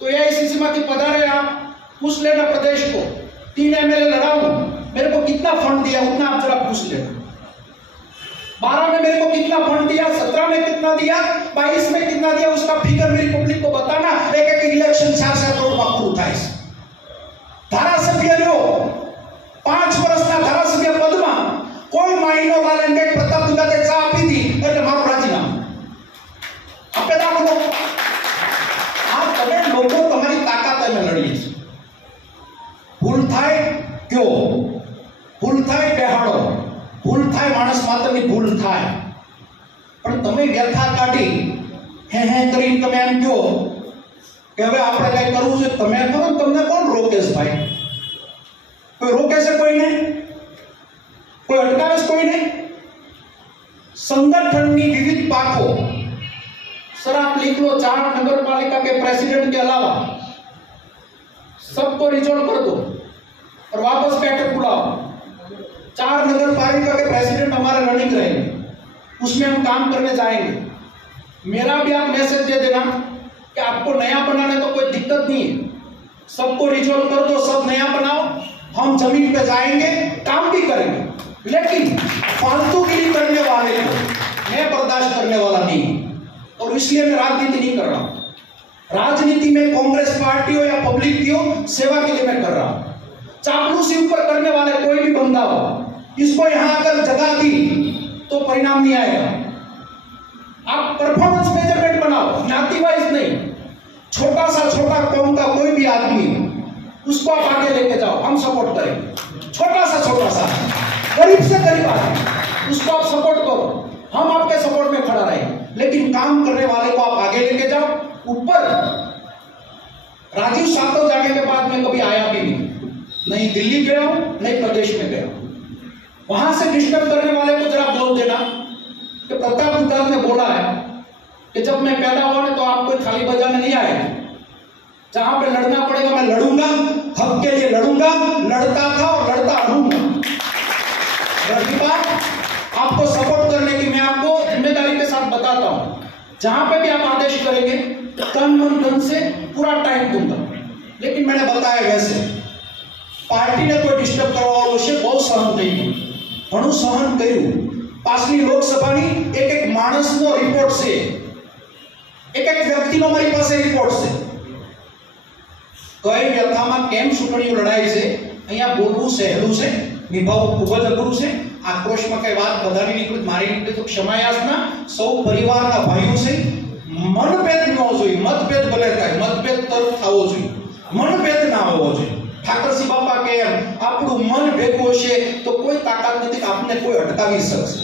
तो एआईसीसी में पधारे आप, पूछ लेना प्रदेश को, 3 एमएलए लड़ाऊं, मेरे को कितना फंड दिया उतना आप जरा पूछ लेना। 12 में मेरे को कितना फंड दिया, 17 में कितना दिया, 22 में कितना दिया, उसका फिगर मेरी पब्लिक को बताना। एक एक इलेक्शन 4-4 करोड़ वापरू था। धारासभ्य लो 5 वर्षना धारासभ्य पद में कोई महीनो वाले प्रताप दुगाते चा आपी थी એટલે મારું રાજીનામું આપે દાખલો। આ તમે લોકો તમારી તાકાત અમે લડીએ છીએ। ભૂલ થાય કયો, ભૂલ થાય બેહાડો, ભૂલ થાય માણસ માત્રની ભૂલ થાય, પણ તમે વ્યથા કાઢી હે હે કરીને તમે એમ કહો કે હવે આપણે કઈ કરવું છે, તમે કરો, તમને કોણ રોકે છે ભાઈ? કોઈ રોકે છે? કોઈને કોઈ અટકાવે છે? કોઈને? संगठन की विविध पाखों, सर आप लिख लो 4 नगर पालिका के प्रेसिडेंट के अलावा सबको रिजॉल्व कर दो और वापस बैठक बुलाओ। 4 नगर पालिका के प्रेसिडेंट हमारे रनिंग रहेंगे, उसमें हम काम करने जाएंगे। मेरा भी आप मैसेज दे देना कि आपको नया बनाने तो कोई दिक्कत नहीं है, सबको रिजॉल्व कर दो, सब नया बनाओ, हम जमीन पे जाएंगे, काम भी करेंगे, लेकिन फालतूगिरी करने वाले को मैं बर्दाश्त करने वाला नहीं। और इसलिए मैं राजनीति नहीं कर रहा हूं। राजनीति में कांग्रेस पार्टी हो या पब्लिक की हो, सेवा के लिए मैं कर रहा हूं। चापलूसी ऊपर करने वाले कोई भी बंदा हो, इसको यहां अगर जगह दी तो परिणाम नहीं आएगा। आप परफॉर्मेंस मेजरमेंट बनाओ, ज्ञाति वाइज नहीं, छोटा सा छोटा कौम का कोई भी आदमी उसको आप आगे लेके जाओ, हम सपोर्ट करेंगे। छोटा सा गरीब से गरीब आदमी उसको आप सपोर्ट करो, हम आपके सपोर्ट में खड़ा रहेंगे, लेकिन काम करने वाले को आप आगे लेके जाओ। ऊपर राजीव सातव जाने के बाद मैं कभी आया भी नहीं दिल्ली गया हूं, नहीं प्रदेश में गया। वहां से डिस्टर्ब करने वाले को जरा बोल देना कि प्रताप दुग्गल ने बोला है कि जब मैं पैदा हुआ ना तो आप कोई खाली बजाने नहीं आएगा, जहां पे लड़ना पड़ेगा मैं लड़ूंगा, हक के लिए लड़ूंगा, लड़ता था और लड़ता रहूंगा। रही बात आपको सपोर्ट करने की, मैं आपको जिम्मेदारी के साथ बताता हूं, जहां पे भी आप आदेश करेंगे तन मन धन से पूरा टाइम दूंगा। लेकिन मैंने बताया वैसे पार्टी ने कोई डिस्टर्ब करवाओ છે, બહુ સહન થઈ ગયું, ઘણું સહન કર્યું। પાછલી લોકસભાની એક માણસનો રિપોર્ટ છે, એક વ્યક્તિનો મારી પાસે રિપોર્ટ છે, કઈ વ્યથામાં કેમ ચૂંટણીઓ લડાઈ છે। અહીંયા બોલવું સહેલું છે, નિભાવવું ખૂબ જ અઘરું છે। આક્રોશમાં કઈ વાત બધાની નીકળી, મારી નીકળી તો ક્ષમાયાસના। સૌ પરિવારના ભાઈઓ છે, મનભેદ ન જોઈએ, મતભેદ ભલે થાય, મતભેદ તરફ થવો જોઈએ, મનભેદ ના હોવો જોઈએ। ઠાકરસિંહ બાપા કે આપણું મન ભેગું હશે તો કોઈ તાકાત નથી કે આપને કોઈ અટકાવી શકશે।